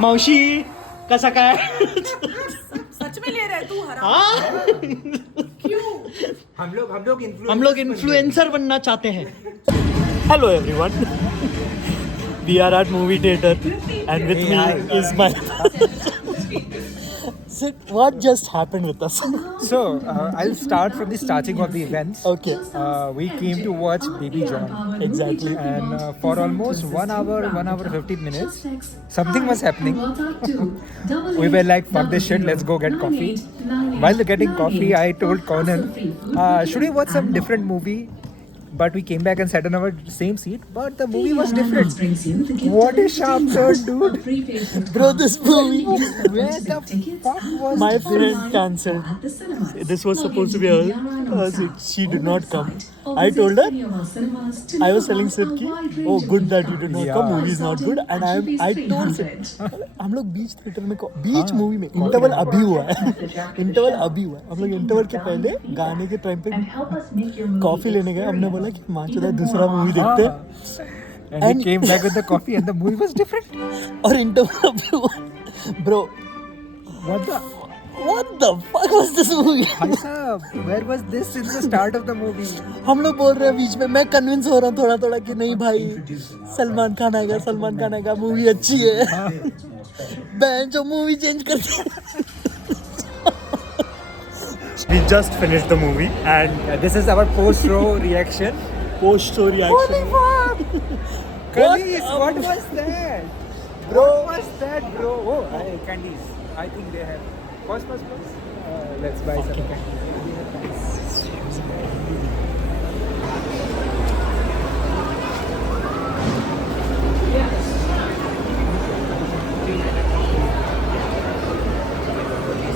मावशी कसा काय? सच में ले रहा है तू हराम? हाँ क्यों? हम लोग इन्फ्लुएंसर बनना चाहते हैं. Hello everyone, we are at movie theatre and with me is my Sid, what just happened with us? So, I'll start from the starting of the events. Okay. We came to watch Baby John. Exactly. And for almost 1 hour 15 minutes, something was happening. We were like, fuck this shit, let's go get coffee. While getting coffee, I told Conan, should we watch some different movie? But we came back and sat on our same seat, but the movie was different. What a sharp turn, dude. Bro, this movie. Where the fuck was My this? friend cancelled. This was supposed to be her. She did not come. I told her. I was telling Sid ki, oh, good that you did not come. Movie is not good. And I told Sid, हम लोग बीच theatre में बीच movie में interval अभी हुआ है. हम लोग interval के पहले गाने के टाइम पे कॉफी लेने गए. हमने बोला कि माँ चौदह दूसरा मूवी देखते हैं. And we came back with the coffee and the movie was different. और इंटरवल अभी हुआ. Bro, what the fuck was this movie? Bhai Sahab, where was this since the start of the movie? हम लोग बोल रहे हैं बीच में, मैं कन्विंस हो रहा हूँ थोड़ा थोड़ा कि नहीं भाई सलमान खान आएगा, मूवी अच्छी है. बहन जो मूवी चेंज करते. We just finished the movie and This is our post-show reaction. post-show reaction. Candies, what was that? Bro. What was that, bro? Oh, candies. I think they have. Pause. Let's buy some candies.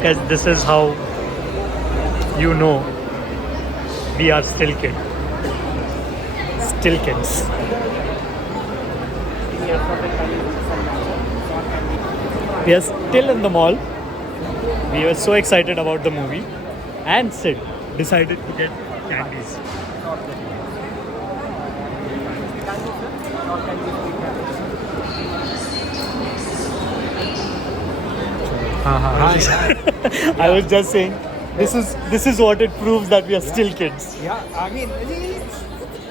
Guys, this is how you know we are still kids. We are still in the mall. We were so excited about the movie, and Sid decided to get candies. I was just saying, this is what it proves that we are still kids. Yeah, I mean, I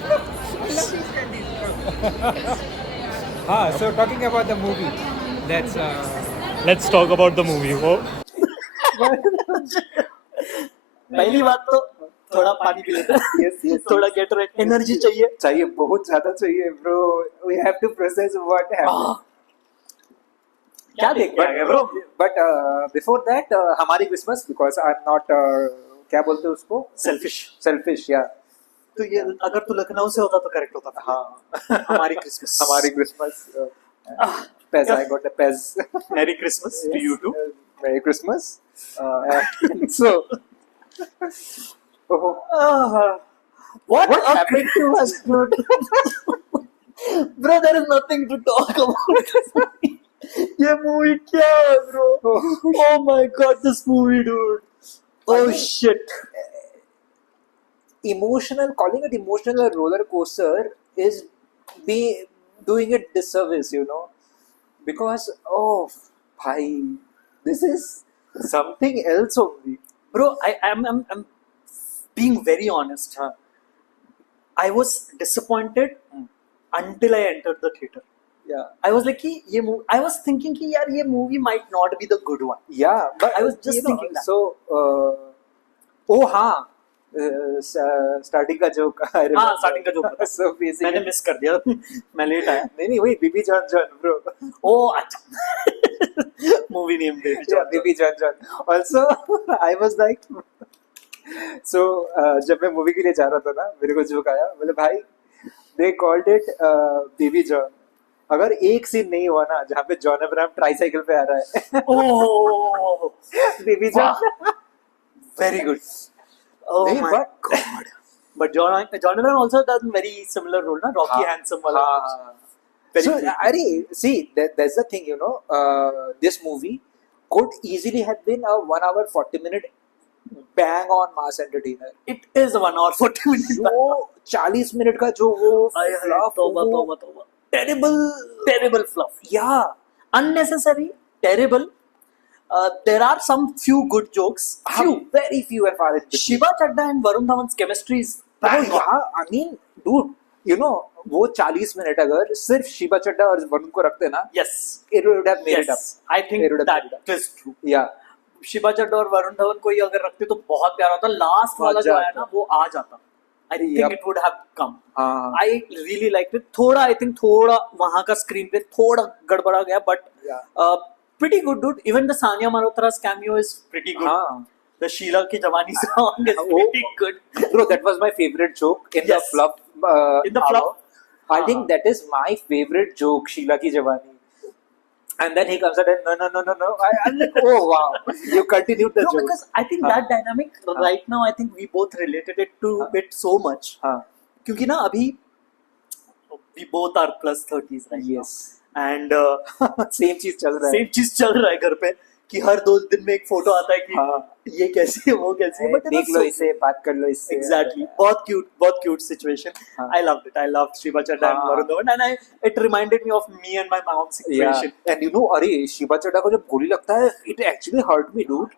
love these candies. So talking about the movie, Let's talk about the movie. Oh. पहली बात तो थोड़ा पानी P लेते हैं. yes. थोड़ा गेटरेट energy चाहिए. बहुत ज़्यादा चाहिए, bro. We have to process what happened. क्या देख के आ गए ब्रो? But before that, हमारी Christmas, because I'm not क्या बोलते हैं उसको? Selfish, yeah. तो ये अगर तू लखनऊ से होता तो करेक्ट होता था. हाँ. हमारी Christmas. Pez, I got a Pez. Merry Christmas to you too. Merry Christmas. So, What happened to us, dude? Bro, there is nothing to talk about. ये मूवी क्या है, bro? Oh my God, this movie, dude. Oh shit. calling it emotional roller coaster is doing it disservice, because bhai, this is something else only. Bro, I'm being very honest. I was disappointed until I entered the theater. Yeah, I was like, I was thinking कि यार ये movie might not be the good one. yeah, but I was just thinking that. So, starting का joke. हाँ, starting का joke. So basically, मैंने miss कर दिया. मैं late आया. नहीं वही Baby John, bro. Oh, अच्छा. Movie name Baby John. Yeah, Baby John. Also, I was like, so जब मैं मूवी के लिए जा रहा था ना, मेरे को जोक आया. बोले भाई, they called it Baby John. अगर एक सीन नहीं हुआ ना जहाँ पे जॉन अब्राहम ट्राईसाइकिल पे आ रहा है. Oh, Baby John. Very good. Oh नहीं, my God. But John Abraham also does very similar role, na? Rocky Handsome वाला. Very So, creepy. see, that's the thing, this movie could easily have been a 1 hour 40 minute bang on mass entertainer. It is 1 hour 40 minutes. जो 40 minute का जो वो तौबा. Terrible fluff. Yeah, unnecessary, terrible. There are some few good jokes. Very few and far in between. Shiva Chadda and Varun Dhawan's chemistry is Oh, bang on. yeah, I mean, dude, you know, वो 40 minute अगर सिर्फ शिवा चड्डा और वरुण को रखते ना, Yes. it would have made it up. Yes. I think It would have made it that is true. Yeah. Shiva चड्डा और वरुण धवन को ही अगर रखते तो बहुत प्यारा होता. लास्ट वाला जो आया ना वो आ जाता. I think Yup. it would have come. हाँ. I really liked it. थोड़ा I think थोड़ा वहाँ का स्क्रीन पे थोड़ा गड़बड़ा गया, but Yeah. pretty good, dude. Even the Sanya Malhotra's cameo is pretty good. हाँ. The Sheila Ki Jawani song is pretty good. Bro, that was my favorite joke in the Yes. fluff. In the fluff. I think that is my favorite joke, Sheila Ki Jawani. And then he comes out and no. I'm like, oh wow, you continued the No, joke. because I think that dynamic right now, I think we both related it to it so much. हाँ. क्योंकि ना अभी we both are plus 30s right Yes. now. And Same चीज चल रहा है. Same चीज चल रहा है घर पे कि हर 2 दिन में एक फोटो आता है कि हाँ. ये कैसी है वो कैसी है, but देख लो इसे, बात कर लो इससे. Exactly. बहुत cute situation. हाँ. I loved it. I loved Shiva Chadda and हाँ. Varun Dhawan, and it reminded me of me and my mom's Yeah. situation. And you know, अरे शिवा चड्डा को जब गोली लगता है, it actually hurt me, dude.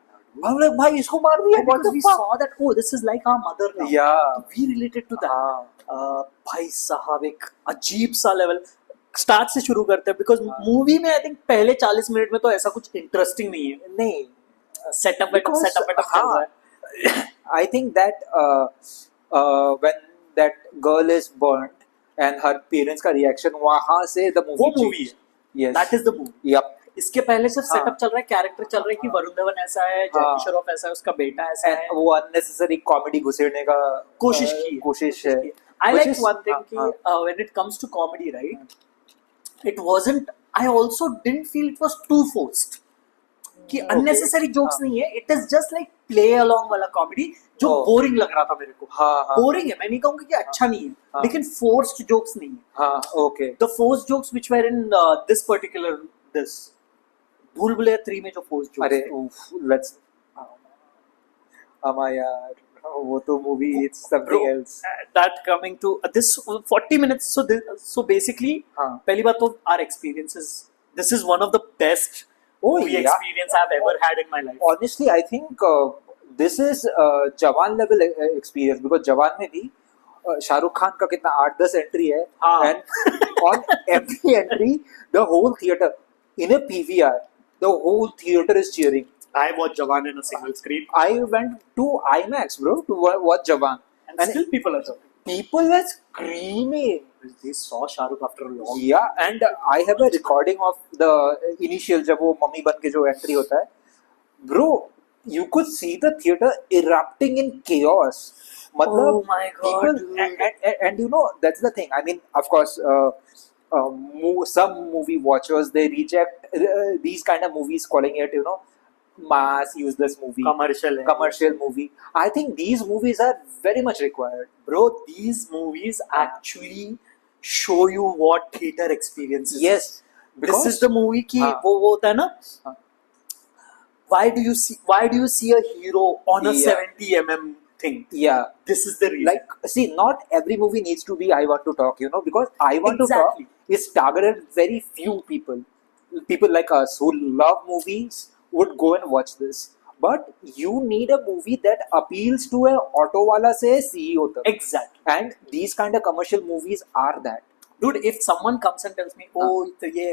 I'm like, भाई इसको मार दिया. What Because the we fuck? saw that, oh, this is like our mother now. Yeah. We related to that. हाँ. भाई साहब एक अजीब सा लेवल स्टार्ट से शुरू करते हैं, बिकॉज मूवी में आई थिंक पहले 40 मिनट में तो ऐसा कुछ इंटरेस्टिंग नहीं है. नहीं. सेटअप Because, चल रहा है. I think that when that girl is burnt and her parents का reaction, वहाँ से the movie वो मूवी है. Yes. That is the movie. Yep. इसके पहले सिर्फ हाँ. सेटअप चल रहा है, कैरेक्टर चल रहा है कि वरुण धवन ऐसा है, हाँ. जैकी श्रॉफ ऐसा है, उसका बेटा ऐसा है. And वो unnecessary comedy घुसेड़ने का कोशिश की है. कोशिश है. I Which like is- one thing हाँ, कि हाँ. when it comes to comedy, right, it wasn't, I also didn't feel it was too forced. कि Okay. unnecessary jokes हाँ. नहीं है, it is just like play along वाला comedy जो Oh. boring लग रहा था मेरे को. हाँ, हाँ. Boring है, मैं नहीं कहूँगा कि अच्छा नहीं है, हाँ. लेकिन forced jokes नहीं है. हाँ, okay. The forced jokes which were in this particular भूल भुलैया 3 में जो forced jokes अरे थे. let's अमा यार, वो तो movie it's something Bro, else. that coming to this 40 minutes, so basically हाँ. पहली बात तो our experiences, this is one of the best Oh, movie yeah. experience I've ever had in my life. Honestly, I think this is जवान level experience because जवान में भी शाहरुख खान का कितना 8-10 एंट्री है. हाँ. And on every entry the whole theater in a PVR the whole theater is cheering. I watched Jawan in a single screen, I went to IMAX, bro, to watch Jawan, and still people are talking. people were screaming. They saw Shahrukh after a long. Yeah, and I have a recording of the initial जब वो mummy बन के जो entry होता है, bro, you could see the theater erupting in chaos. मतलब Oh my God, people, dude. and you know that's the thing. I mean, of course, some movie watchers they reject these kind of movies, calling it mass useless movie, Commercial है. commercial movie. I think these movies are very much required. Bro, these movies actually show you what theater experience is. Yes, This is the movie कि हाँ. वो होता है ना, हाँ. why do you see a hero on a Yeah. 70 mm thing? Yeah. This is the reason. Like, see, not every movie needs to be I Want to Talk, because I Want Exactly. to Talk is targeted very few people. People like us who love movies would go and watch this. But you need a movie that appeals to a auto wala se CEO tak. Exactly. And these kind of commercial movies are that. Dude, if someone comes and tells me, oh, तो ये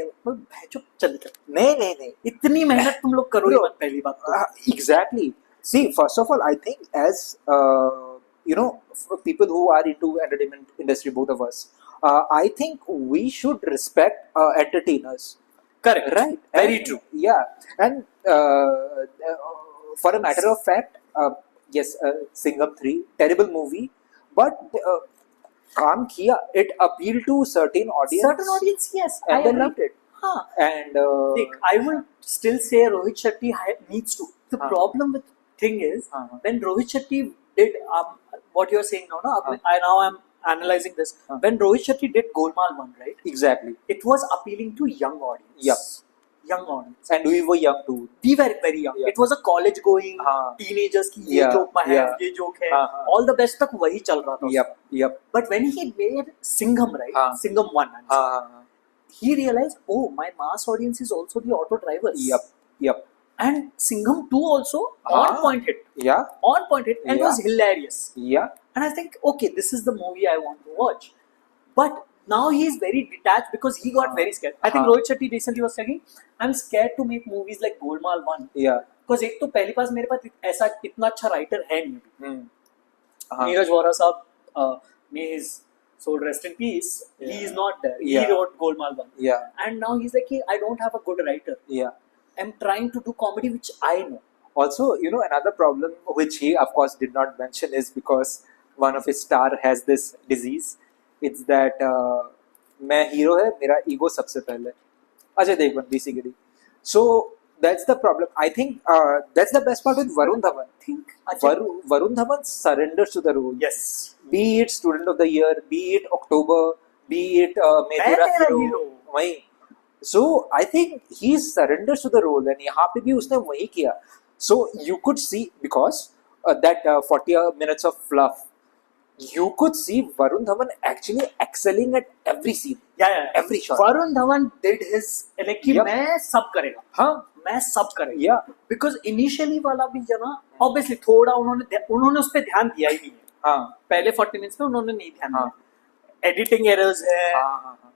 चुप चल चल, नहीं. इतनी मेहनत तुम लोग करो ही मत, पहली बात तो. Exactly. See, first of all, I think as for people who are into entertainment industry, both of us, I think we should respect entertainers. Correct. Right. Very And, true. Yeah. And for a matter of fact, yes, Singham 3, terrible movie, but काम किया. It appealed to certain audience. Certain audience, yes, And I they agree. loved it. हाँ. And Look, I will still say Rohit Shetty needs to. The हाँ. problem with thing is हाँ. when Rohit Shetty did what you're saying now, na, हाँ. I am analyzing this. हाँ. When Rohit Shetty did Golmaal 1, right? exactly. It was appealing to young audience. Yep. Young audience. And we were young too. We were very young. Yeah. It was a college going हाँ. teenagers की ये Yeah, joke में है, yeah. ये joke है. हाँ, हाँ. All the best तक वही चल रहा था. Yep. But when he made Singham, right? हाँ. Singham 1. हाँ. he realized, oh, my mass audience is also the auto drivers. Yep. And Singham 2 also on point hit. Yeah. On point hit, and it was hilarious. Yeah. And I think, okay, this is the movie I want to watch. But now he is very detached because he got very scared. I think Rohit Shetty recently was saying, I'm scared to make movies like Golmaal 1. Yeah. Because एक तो पहली बार मेरे पास ऐसा इतना अच्छा writer है नहीं. नीरज वोरा साहब, may his soul rest in peace. He is not there. He wrote Golmaal 1. Yeah. And now he's like, I don't have a good writer. Yeah. I'm trying to do comedy which I know. Also, you know, another problem which he of course did not mention is because one of his star has this disease. It's that मैं hero है, मेरा ego सबसे पहले. Ajay Devgan basically. So that's the problem. I think that's the best part with Varun Dhawan. Varun Dhawan surrenders to the role. Yes. Be it Student of the Year, be it October, be it मैं तेरा hero. वही. So I think he surrenders to the role, and यहाँ पे भी उसने वही किया. So you could see, because that 40 minutes of fluff, you could see Varun Dhawan actually excelling at every scene. Yeah. Every shot. Varun Dhawan did his like कि मैं सब करेगा. हाँ. मैं सब करेगा. Yeah. Because initially वाला भी जो ना, obviously थोड़ा उन्होंने उस पे ध्यान दिया ही नहीं है. हाँ. पहले 40 minutes में उन्होंने नहीं ध्यान दिया. Editing errors है,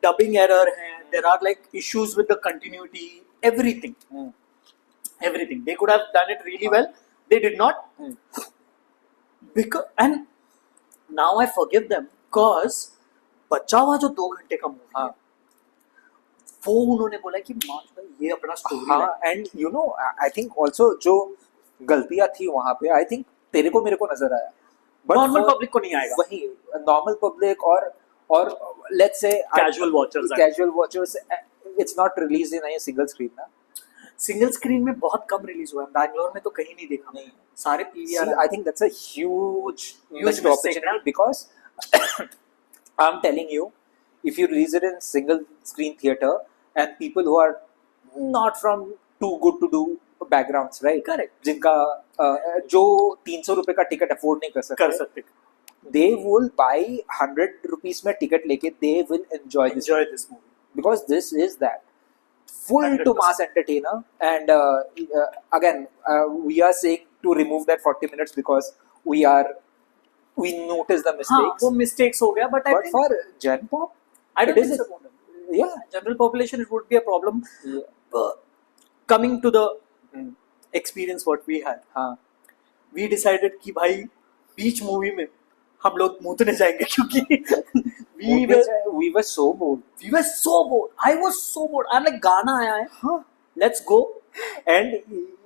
dubbing error है, there are like issues with the continuity, everything. Everything. They could have done it really well. They did not. Because, and now I forgive them because बचा हुआ जो 2 घंटे का मूवी है, वो उन्होंने बोला कि ये अपना स्टोरी है. And you know, I think also जो गलतियाँ थी वहाँ पे, I think तेरे को मेरे को नजर आया. नॉर्मल पब्लिक को नहीं आएगा. वही नॉर्मल पब्लिक और let's say Casual watchers, it's not released in a single screen ना. सिंगल स्क्रीन में बहुत कम रिलीज हुआ है. बैंगलोर में तो कहीं नहीं देखा. नहीं. सारे PVR. I think that's a huge missed opportunity, because I'm telling you, if you release it in single screen theater and people who are not from too good to do backgrounds, right? Correct. जिनका जो 300 रुपए का ticket afford नहीं कर सकते, they will buy 100 rupees में ticket लेके, they will enjoy this movie, because this is that full 100%. To mass entertainer. And again, we are saying to remove that 40 minutes because we notice the mistakes. हाँ, वो mistakes हो गया, but I think for Gen Pop, I don't think so. Yeah, general population, it would be a problem. Yeah. Coming to the experience what we had, we decided कि भाई बीच movie में हम लोग मूतने जाएंगे, क्योंकि we were so bored. I was so bored. I'm like, गाना आया है, let's go. And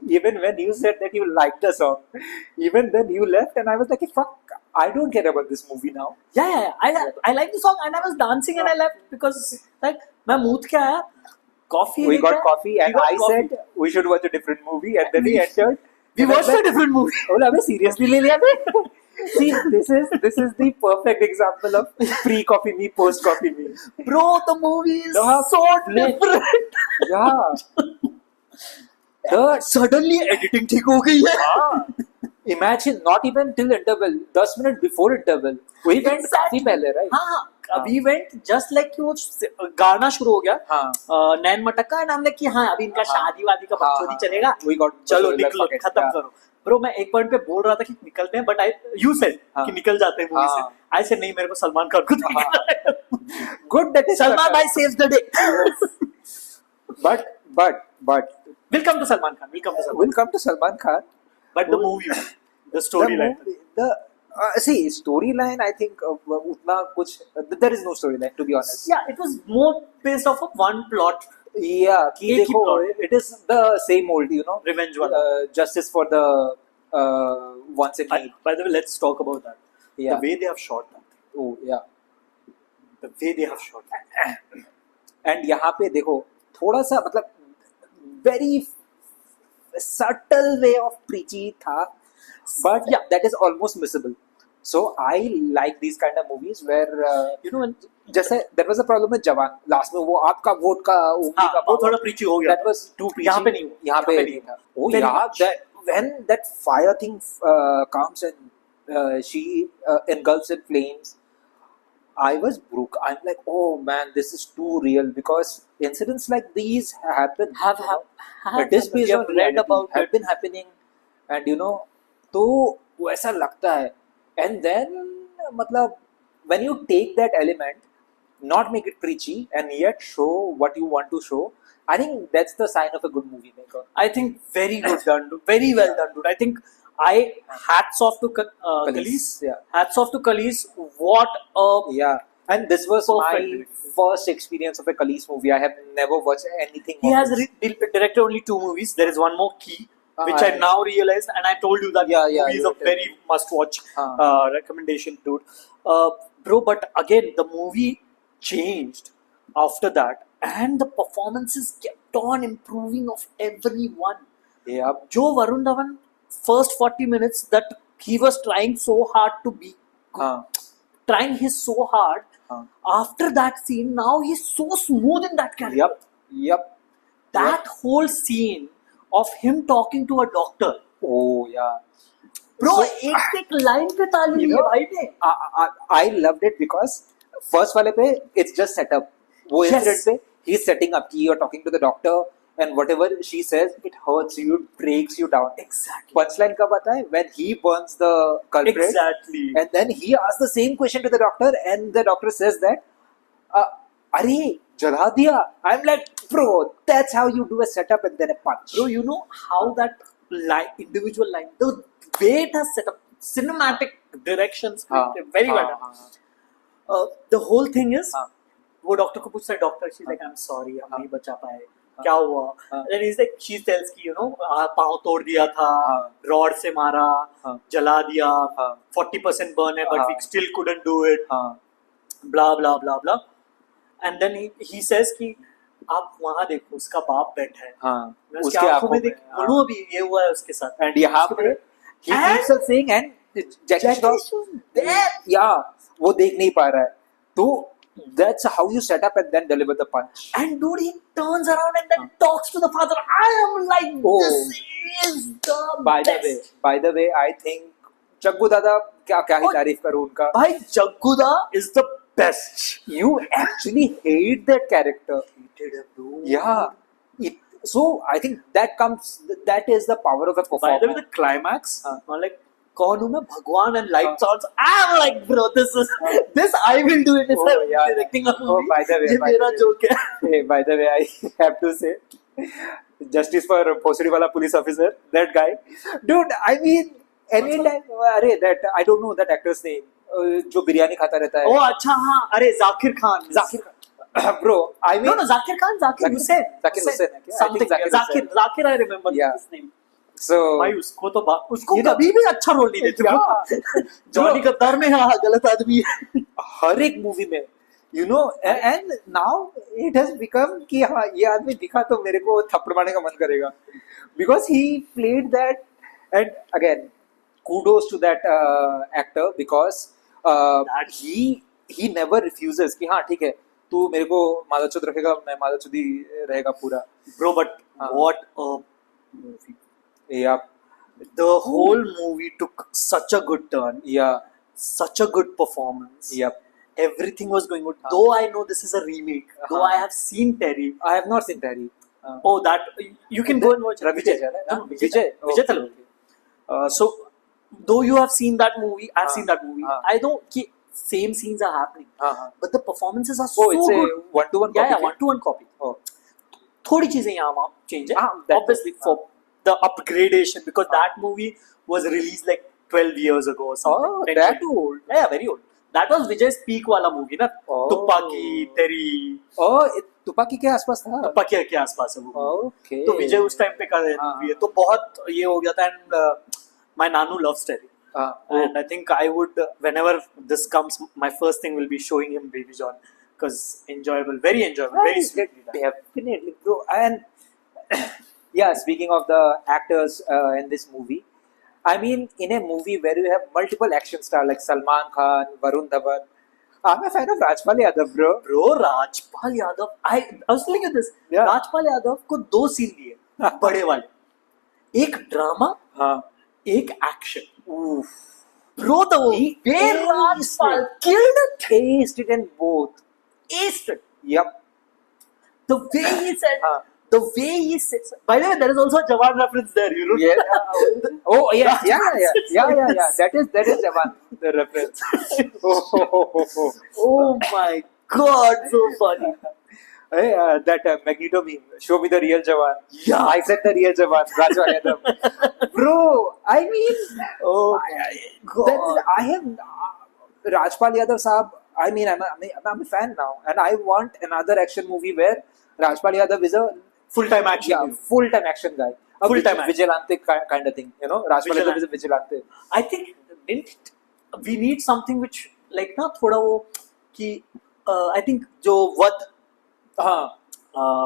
even when you said that you liked the song, even then you left, and I was like, fuck, I don't care about this movie now. Yeah. I like the song, and I was dancing, and I left because like मैं मूत के आया. Coffee. We got coffee, and I said we should watch a different movie, and then we entered. We watched a different movie. Oh, अबे seriously ले लिया था. See, this is the perfect example of pre-coffee me, post-coffee me. Bro, the movie is so different. Yeah. Suddenly editing ठीक हो गई है. Imagine, not even till interval, 10 minutes before interval. We went काफी पहले, right? हाँ. We went just like कि वो गाना शुरू हो गया. नैन मटक्का, and I'm like कि हाँ, अभी इनका शादी वादी का बकचोदी चलेगा. चलो निकलो, खत्म करो. ब्रो, मैं एक पॉइंट पे बोल रहा था कि निकलते हैं, बट यू सेड कि निकल जाते हैं मूवी से. आई सेड नहीं, मेरे को सलमान खान को देखना है. गुड दैट इज सलमान भाई saves the day. But we'll come to Salman Khan. But the movie, the storyline. See, storyline, I think utna kuch, there is no storyline, to be honest. Yeah, it was more based off of one plot. Yeah, it is the same old, you know, revenge one. Justice for the once in need. By the way, let's talk about that. Yeah. The way they have shot that. Oh yeah. The way they have shot that. And यहाँ पे देखो थोड़ा सा मतलब very subtle way of preachy था, but yeah, that is almost missable. So I like these kind of movies where you know, जैसे there was a problem with Jawan. Last में वो आपका वोट का उंगली का वो थोड़ा preachy हो गया. That was too preachy. यहाँ पे नहीं हुआ. यहाँ पे नहीं था. Oh yeah, that when that fire thing comes and she engulfs in flames. I was broke. I'm like, oh man, this is too real because incidents like these happen. have It is based we on have read reality. about Have it. been happening, and तो वैसा लगता है. And then मतलब when you take that element, not make it preachy, and yet show what you want to show, I think that's the sign of a good movie maker. I think very good done, dude. Very well done, dude. I think hats off to Khalees. Yeah. Hats off to Khalees. What a Yeah, and this was Perfect. my first experience of a Khalees movie. I have never watched anything. he of has this. directed only 2 movies. There is one more, Key, which I I- now realized, and I told you that Yeah, yeah, movie is you a told very must-watch Uh. recommendation, dude. Bro, but again, the movie changed after that, and the performances kept on improving of everyone. Yeah, Joe Varun Dhawan, first 40 minutes that he was trying so hard to be, trying his so hard. After that scene, now he's so smooth in that character. yep. That whole scene of him talking to a doctor. Oh yeah. Bro, So- एक line पे ताली You ली है know, भाई ने. I loved it because first वाले पे it's just set up. वो Yes. incident पे he's setting up कि you're talking to the doctor and whatever she says it hurts you, it breaks you down. Exactly. Punchline कब आता है? When he burns the culprit. Exactly. And then he asks the same question to the doctor, and the doctor says that, "Arey, जला दिया." I'm like, bro, that's how you do a setup and then a punch. Bro, you know how that line, individual line, the way it has set up, cinematic directions, very well done. The whole thing is, वो doctor को पूछता है, doctor, she's like, I'm sorry, हम नहीं बचा पाए. क्या हुआ? Then he's like, she tells कि पाँव तोड़ दिया था, रॉड से मारा, जला दिया, 40% burn है, but we still couldn't do it. Blah blah blah blah. And then he says कि आप वहाँ देखो, उसका बाप बैठा है. मैं उसकी उसके आंखों में देख, बोलूँ अभी ये हुआ है उसके साथ. And यहाँ पे he keeps on saying, and Jackie Shroff there, yeah, वो देख नहीं पा रहा है. तो that's how you set up and then deliver the punch. And dude, he turns around and then talks to the father. I am like, this is the By the way, I think Jaggu दादा क्या ही Oh. तारीफ करूँ उनका. भाई जग्गूदा is the best. You actually hate that character. Yeah. So I think that is the power of a By the performer. way, the climax, I'm like, कौन हूँ मैं भगवान and lights on. I'm like, bro, this I will do it if Oh, I'm yeah. directing a movie. Oh, by the way, ये by the मेरा way. joke है. Hey, by the way, I have to say, justice for Posuri police officer, that guy. Dude, I mean, anytime, that, I don't know that actor's name, जो बिरयानी खाता रहता है. Oh, अच्छा हाँ, अरे Zakir Khan. Zakir Khan. Bro, I mean, No, Zakir Khan, Zakir Hussain. Zakir Hussain है क्या? I Something. think Zakir Hussain. Zakir, I remember Yeah. his name. so, भाई उसको तो उसको You know- कभी भी अच्छा रोल नहीं देते. Yeah. जॉनी कत्तार में हाँ गलत आदमी है. हर एक मूवी में, and now it has become कि हाँ ये आदमी दिखा तो मेरे को थप्पड़ मारने का मन करेगा, because he played that. And again, kudos to that actor because he never refuses कि हाँ ठीक है तू मेरे को मादरचोद रखेगा, मैं मादरचोदी रहेगा पूरा. Bro, but हाँ. what a movie. Yeah, The whole movie took such a good turn, yeah, such a good performance. yep. Everything was going good. Though I know this is a remake, though I have seen Terry. I have not seen Terry. Oh, that you can go and watch it. Ravi Teja, right? No, Vijay. Okay. Vijay Thalapathy. So, though you have seen that movie, I've seen that movie. I know कि same scenes are happening, but the performances are so Oh, it's good. a one-to-one Yeah, copy. one-to-one copy. Oh. थोड़ी चीजें यहाँ वहाँ change है. that- Obviously for the upgradation, because that movie was released like 12 years ago or something. Oh, 10, that 20. old. Yeah, very old. That was Vijay's peak वाला movie ना. Oh. तुपाकी, तेरी, Oh, तुपाकी के आसपास था. तुपाकी के आसपास है वो movie. Okay. तो विजय उस टाइम पे कर मूवी है तो बहुत ये हो गया था. And my nanu loves Terry. And I think I would, whenever this comes, my first thing will be showing him Baby John, because enjoyable, very enjoyable, very sweet. Definitely, bro. And yeah, speaking of the actors in this movie, I mean, in a movie where you have multiple action stars like Salman Khan, Varun Dhawan, I'm a fan of Rajpal Yadav, bro. Bro, Rajpal Yadav, I was telling you this. Yeah. Rajpal Yadav को 2 scene दिए बड़े वाले, एक drama, हाँ. एक action. Bro, the way Rajpal killed it. Aced it in both. Aced it. Yep. The way he said, Huh. the way he said. By the way, there is also a Jawan reference there, you know. Yeah. Oh yeah. That is Jawan, the reference. Oh my God, so funny. Hey, that Magneto meme. Show me the real Jawan. Yeah. I said the real Jawan. Rajwa Yadav. Bro, I mean, Oh my God. I have Rajpal Yadav Saab. I mean, I'm a fan now, and I want another action movie where Rajpal Yadav is a Full-time action. full-time action guy, a Full-time action. vigilante kind of thing. You know, Rajpal Yadav is a vigilante. I think we need something which like ना थोड़ा वो कि I think जो वध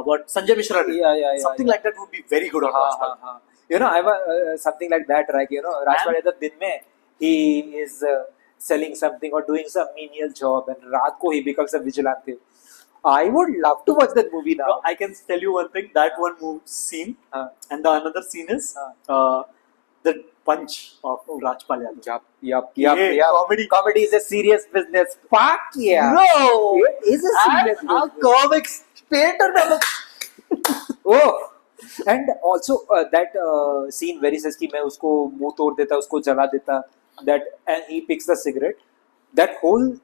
what Sanjay Mishra did, Yeah. something like that would be very good on Rajpal. You know, I want something like that, right? You know, Rajpal Yadav दिन में he is selling something or doing some menial job, and रात को he becomes a vigilante. I would love to watch that movie now. Bro, I can tell you one thing. That one scene and the another scene is the punch of Rajpal Yadav. Yup. Yeah, Comedy is a serious business. Fuck yeah. Bro, It is a serious business. comics theater में Oh, and also that scene where he says कि मैं उसको मुंह तोड़ देता, उसको जला देता, that and he picks the cigarette. That whole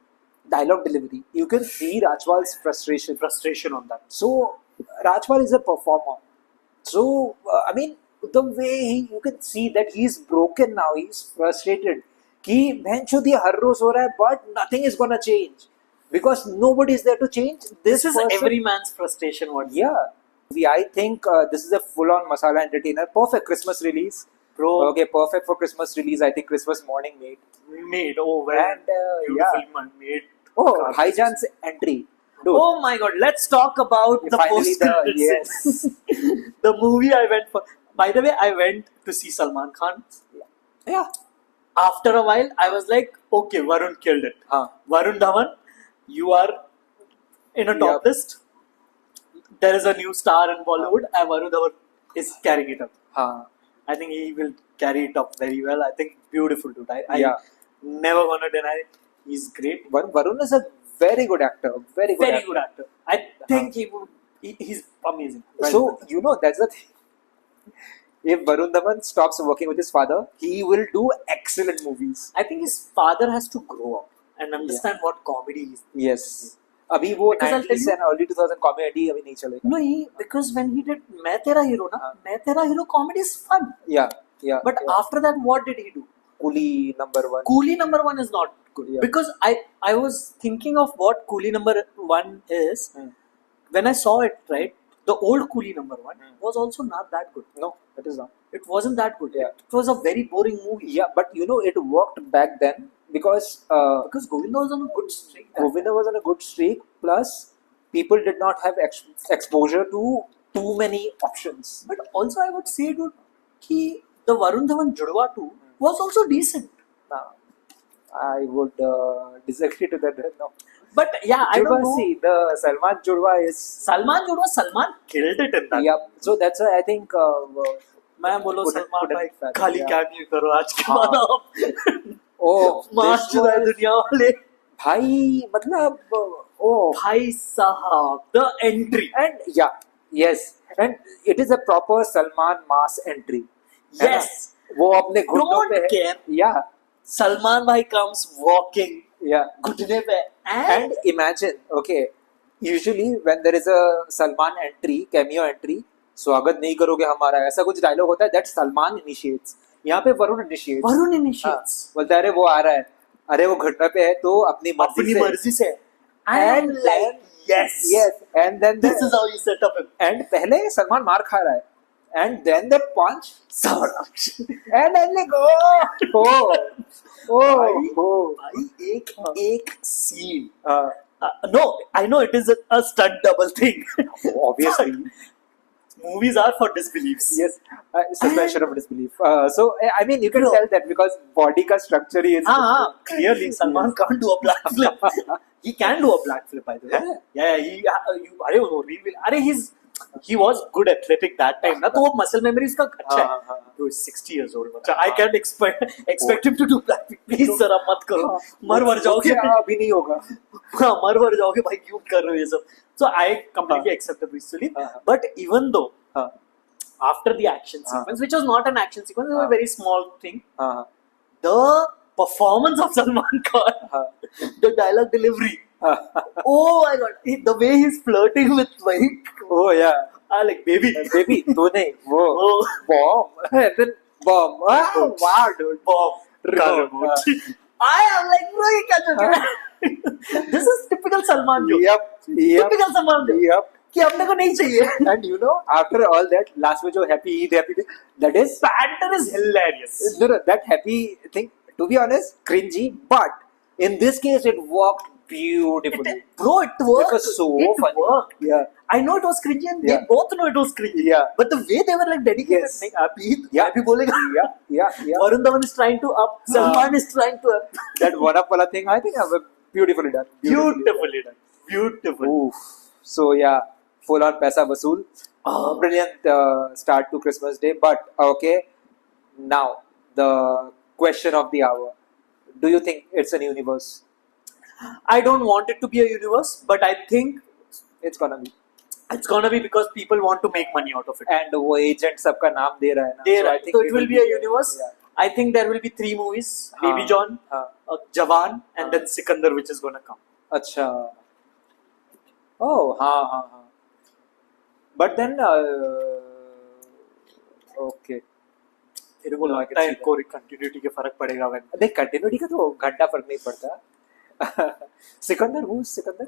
dialogue delivery, you can see Rajpal's frustration on that. So Rajpal is a performer. So I mean, the way you can see that he's broken now, he's frustrated. कि भैंचोद ये हर रोज हो रहा है, but nothing is gonna change because nobody is there to change. This is person. every man's frustration. What? Yeah. I think this is a full-on masala entertainer. Perfect Christmas release. Bro. Okay, perfect for Christmas release. I think Christmas morning made. Oh, well, And beautiful made. Oh, Haijan's entry. Dude. Oh my God! Let's talk about the Finally post-credits. yes. The movie I went for. By the way, I went to see Salman Khan. Yeah. After a while, I was like, okay, Varun killed it. Varun Dhawan, you are in a top list. There is a new star in Bollywood, and Varun Dhawan is carrying it up. I think he will carry it up very well. I think beautiful dude. I never gonna deny it. He's great. Varun is a very good actor. Very good actor. I think he's amazing. So, you know, that's the thing. If Varun Dhawan stops working with his father, he will do excellent movies. I think his father has to grow up and understand what comedy is. Yes. अभी वो Because I'll tell 90s you- and early 2000 comedy अभी नहीं चलेगा. No, because when he did मैं तेरा hero ना, मैं तेरा hero comedy is fun. Yeah. But after that, what did he do? Coolie #1. Coolie #1 is not good. Yeah. Because I was thinking of what Coolie #1 is. When I saw it, right, the old Coolie #1 was also not that good. No, it is not. It wasn't that good. Yeah. It was a very boring movie. Yeah, but you know, it worked back then because Because Govinda was on a good streak. Govinda was on a good streak, plus people did not have exposure to too many options. But also I would say, dude, the Varun Dhawan Judwa 2 was also decent. I would disagree to that. No. But yeah, I don't know. See, the Salman Judwa is... Salman killed it in that. Yeah, so that's why I think... मैं बोलो सलमान भाई खाली Yeah. Cameo करो आज के बाद आप Oh, मार this चुदा है was- दुनिया वाले भाई मतलब oh, भाई साहब the entry and yes, and it is a proper Salman mass entry. है ना? yes वो अपने घुटनों don't पे है. care Yeah, सलमान भाई comes walking yeah. घुटने पे And imagine, okay, usually when there is a Salman entry, cameo entry, स्वागत नहीं करोगे हमारा, ऐसा कुछ डायलॉग होता है, that Salman initiates. यहाँ पे वरुण initiates. वरुण initiates बोलता है अरे वो आ रहा है, अरे वो घुटने पे है तो अपनी मर्जी से And like yes and then this is how you set up him and पहले सलमान मार खा रहा है, and then that punch, and then like भाई एक scene no I know it is a stunt double thing obviously. movies are for disbeliefs. Yes, suspension of disbelief. So I mean, you can No. tell that because body ka structure he is. Clearly Salman can't do a black flip. He can do a black flip by the way. Yeah, he was good athletic that time ना तो वो muscle memory उसका अच्छा है. bro is 60 years old. बच्चा I can't expect him to do that. Please sir आप मत करो. मर जाओगे. अभी नहीं होगा. हाँ मर जाओगे भाई क्यों कर रहे हो ये सब. So I completely accept the Bruce Lee. But even though after the action sequence, which was not an action sequence, it was a very small thing. The performance of Salman Khan, the dialogue delivery. Oh my god, the way he's flirting with like, Oh yeah. like baby, Baby, तो नहीं वो bomb and then bomb. Wow, dude. bomb. I am like, bro, ये क्या चल रहा है? This is typical Salman joke. Yep. Typical Salman joke. Yep. कि अपने को नहीं चाहिए. And you know, after all that, last में जो happy Eid, that is Banter is hilarious. no, that happy thing. To be honest, cringy, but in this case, it worked beautifully. Bro, it worked. It was so it funny. Worked. Yeah. I know it was cringy and Yeah. they both know it was cringy. Yeah. But the way they were like dedicated, Yes. like, Happy Eid, Yeah. Happy बोलेगा. Yeah. Varun Dhawan is trying to up, Salman is trying to up. That one up wala thing, I think, beautifully done. Beautifully done. Beautiful. Oof. So yeah, full on paisa vasool. Brilliant start to Christmas Day. But okay, now the question of the hour: do you think it's an universe? I don't want it to be a universe, but I think It's gonna be. it's gonna be because people want to make money out of it. And वो agent सबका नाम दे रहा है ना. They, So I think so it will be a universe. Yeah. I think there will be 3 movies: Baby हाँ, John, हाँ. Jawan, and then Sikandar, which is gonna come. अच्छा. Oh, हाँ. But then, okay. तेरे को No, I लगता है can see कोई continuity के फर्क पड़ेगा when देख कंटिन्यूटी का तो घंटा फर्क नहीं पड़ता. Sikandar, who is Sikandar?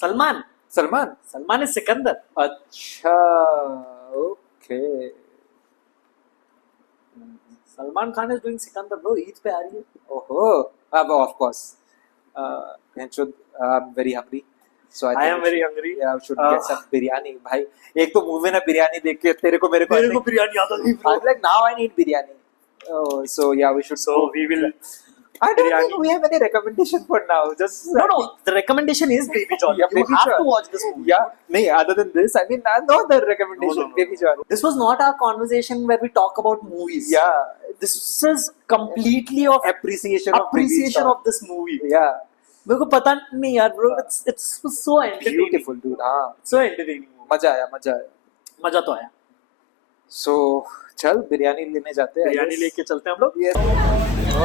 Salman Salman. is Sikandar. अच्छा, okay. Salman Khan is doing Sikandar bro. Eid पे आ रही है. Oh, of course. And should I'm very hungry. So I am we very should- hungry. Yeah, we should get some biryani. भाई एक तो मूवी में बिरयानी देख के तेरे को मेरे को मेरे को बिरयानी याद आ गई I bro. was like now I need biryani. Oh, so yeah, we should. So we will. I don't biryani. think we have any recommendation for now. Just No. The recommendation is Baby John. Yeah, You Baby have John. to watch this movie. Yeah, no. Other than this, I mean, no other recommendation. No. Baby John. This was not our conversation where we talk about movies. Yeah, This is completely of appreciation of Baby John. of this movie. Yeah, मेरे को पता नहीं यार bro. It's so entertaining. beautiful dude. हाँ, So entertaining. मजा आया. मजा तो आया. So चल बिरयानी लेने जाते हैं. बिरयानी लेके चलते हैं हम लोग. Yes.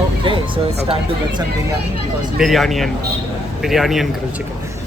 Okay, so it's time to get some biryani. biryani and grilled chicken.